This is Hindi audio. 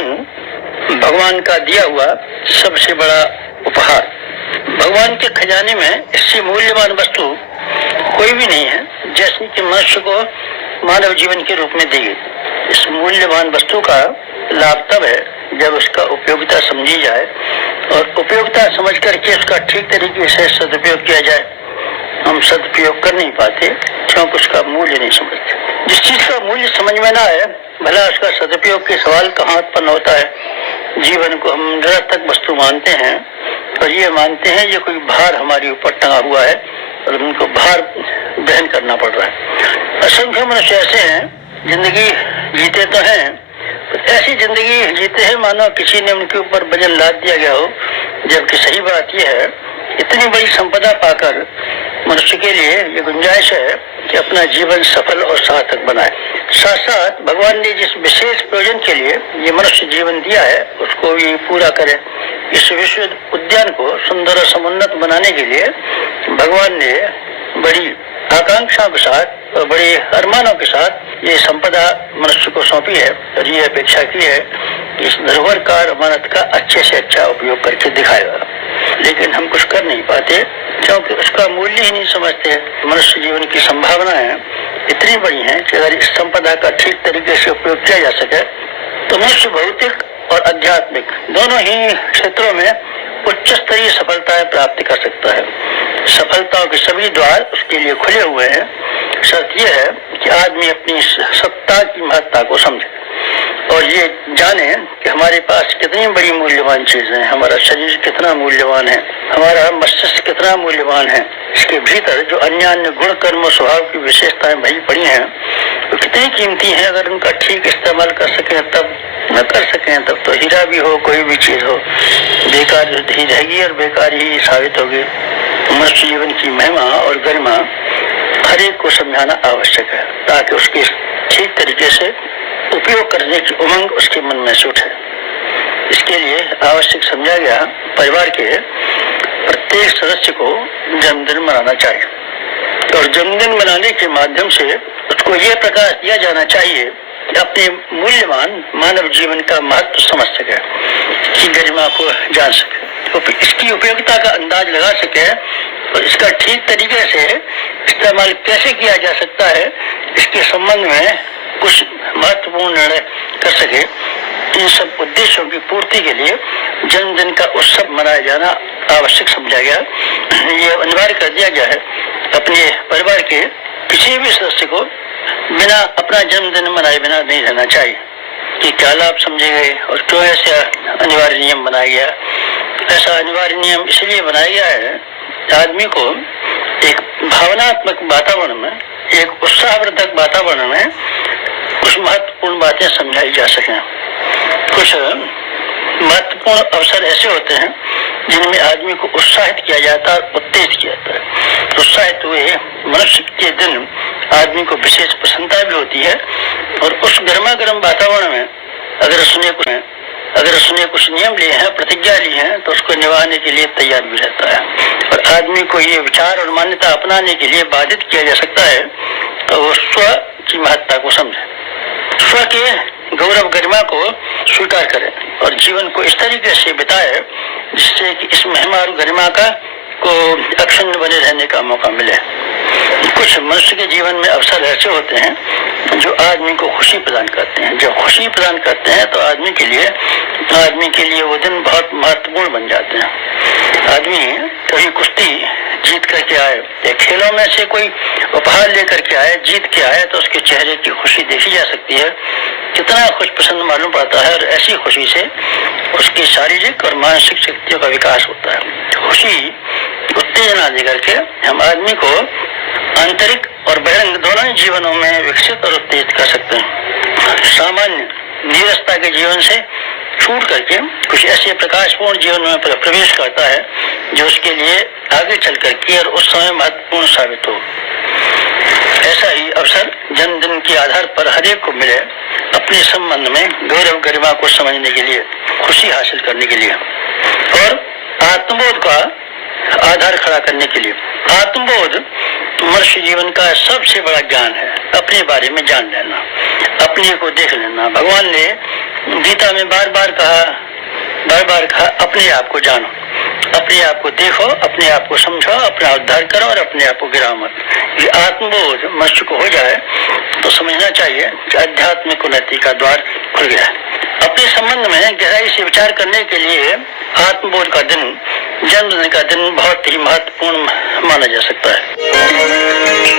जीवन भगवान का दिया हुआ सबसे बड़ा उपहार। भगवान के खजाने में इससे मूल्यवान वस्तु कोई भी नहीं है जैसे कि मनुष्य को मानव जीवन के रूप में दी गई। इस मूल्यवान वस्तु का लाभ तब है जब उसका उपयोगिता समझी जाए और उपयोगिता समझ करके उसका ठीक तरीके से सदुपयोग किया जाए। हम सदुपयोग कर नहीं पाते क्योंकि उसका मूल्य नहीं समझते। जिस चीज का मूल्य समझ में ना आए भला उसका सदुपयोग के सवाल कहाँ उत्पन्न होता है। जीवन को हम निरर्थक वस्तु मानते हैं और ये मानते हैं ये कोई भार हमारे ऊपर टंगा हुआ है और उनको भार वहन करना पड़ रहा है। असंख्य मनुष्य ऐसे हैं जिंदगी जीते तो हैं, ऐसी जिंदगी जीते हैं मानो किसी ने उनके ऊपर वजन लाद दिया गया हो। जबकि सही बात यह है इतनी बड़ी संपदा पाकर मनुष्य के लिए ये गुंजाइश है कि अपना जीवन सफल और सार्थक बनाए। साथ साथ भगवान ने जिस विशेष प्रयोजन के लिए ये मनुष्य जीवन दिया है उसको भी पूरा करे। इस विश्व उद्यान को सुंदर और समुन्नत बनाने के लिए भगवान ने बड़ी आकांक्षाओं के साथ और बड़े अरमानों के साथ ये संपदा मनुष्य को सौंपी है और ये अपेक्षा की है कि इस धरोहर का अमानत का अच्छे से अच्छा उपयोग करके दिखाएगा। लेकिन हम कुछ कर नहीं पाते क्योंकि उसका मूल्य ही नहीं समझते। मनुष्य जीवन की संभावनाएं इतनी बड़ी हैं कि अगर इस संपदा का ठीक तरीके से उपयोग किया जा सके तो मनुष्य भौतिक और आध्यात्मिक दोनों ही क्षेत्रों में उच्च स्तरीय सफलताएं प्राप्त कर सकता है। सफलताओं के सभी द्वार उसके लिए खुले हुए हैं। शर्त यह है कि आदमी अपनी सत्ता की महत्ता को समझे और ये जाने कि हमारे पास कितनी बड़ी मूल्यवान चीजें हैं। हमारा शरीर कितना मूल्यवान है, हमारा मस्तिष्क कितना मूल्यवान है। इसके भीतर जो अन्य अन्य गुण कर्म और स्वभाव की विशेषताएं भरी पड़ी हैं वो कितनी कीमती हैं। अगर उनका ठीक इस्तेमाल कर सकें तब न कर सकें तब तो हीरा भी हो कोई भी चीज हो बेकार ही रहेगी और बेकार ही साबित होगी। मनुष्य जीवन की महिमा और गरिमा हर एक को समझाना आवश्यक है ताकि उसके ठीक तरीके से उपयोग करने की उमंग उसके मन में से उठे। इसके लिए आवश्यक समझा गया परिवार के प्रत्येक सदस्य को जन्मदिन मनाना चाहिए और जन्मदिन मनाने के माध्यम से उसको ये प्रकाश दिया जाना चाहिए कि अपने मूल्यवान मानव जीवन का महत्व समझ सके, इसकी गरिमा को जान सके, तो इसकी उपयोगिता का अंदाज लगा सके और इसका ठीक तरीके से इस्तेमाल कैसे किया जा सकता है इसके संबंध में कुछ महत्वपूर्ण निर्णय कर सके। इन सब उद्देश्यों की पूर्ति के लिए जन्मदिन का उत्सव मनाया जाना आवश्यक समझा गया। ये अनिवार्य कर दिया गया है अपने परिवार के किसी भी सदस्य को बिना अपना जन्मदिन मनाए बिना नहीं रहना चाहिए। कि क्या लाभ समझे गए और क्यों ऐसा अनिवार्य नियम बनाया गया। ऐसा अनिवार्य नियम इसलिए बनाया गया है आदमी को एक भावनात्मक वातावरण में, एक उत्साहवर्धक वातावरण में कुछ महत्वपूर्ण बातें समझाई जा सकें। कुछ महत्वपूर्ण अवसर ऐसे होते हैं जिनमें आदमी को उत्साहित किया जाता है, उत्तेजित किया जाता है। उत्साहित हुए मनुष्य के दिन आदमी को विशेष प्रसन्नता भी होती है और उस गर्मा गर्म वातावरण में अगर उसने कुछ नियम लिए हैं, प्रतिज्ञा ली है तो उसको निभाने के लिए तैयार भी रहता है। और आदमी को ये विचार और मान्यता अपनाने के लिए बाधित किया जा सकता है तो वो स्व की महत्ता को समझे, स्व के गौरव गरिमा को स्वीकार करे और जीवन को इस तरीके से बिताए जिससे कि इस महिमा और गरिमा का को अक्षुण्ण बने रहने का मौका मिले। कुछ मनुष्य के जीवन में अवसर ऐसे होते हैं जो आदमी को खुशी प्रदान करते हैं। जब खुशी प्रदान करते हैं तो आदमी के लिए वो दिन बहुत महत्वपूर्ण बन जाते हैं। आदमी कभी कुश्ती जीत करके आए या खेलों में से कोई उपहार लेकर के आए, जीत के आए तो उसके चेहरे की खुशी देखी जा सकती है, कितना खुश प्रसन्न मालूम पड़ता है और ऐसी खुशी से उसकी शारीरिक और मानसिक शक्तियों का विकास होता है। खुशी उत्तेजना देकर के हम आदमी को आंतरिक और बहिरंग दोनों ही जीवनों में विकसित और उत्तेजित कर सकते हैं। सामान्य नीरसता के जीवन से छूट करके कुछ ऐसे प्रकाशपूर्ण जीवन में प्रवेश करता है जो उसके लिए आगे चल करके और उस समय महत्वपूर्ण साबित हो। ऐसा ही अवसर जन्मदिन के आधार पर हर एक को मिले अपने संबंध में गौरव गरिमा को समझने के लिए, खुशी हासिल करने के लिए और आत्मबोध का आधार खड़ा करने के लिए। आत्मबोध मनुष्य जीवन का सबसे बड़ा ज्ञान है। अपने बारे में जान लेना, अपने को देख लेना। भगवान ने गीता में बार बार कहा अपने आप को जानो, अपने आप को देखो, अपने आप को समझो, अपना उद्धार करो और अपने आप को गिराओ मत। ये आत्मबोध मनुष्य को हो जाए तो समझना चाहिए कि आध्यात्मिक उन्नति का द्वार खुल गया है। अपने संबंध में गहराई से विचार करने के लिए आत्मबोध का दिन, जन्मदिन का दिन बहुत ही महत्वपूर्ण माना जा सकता है।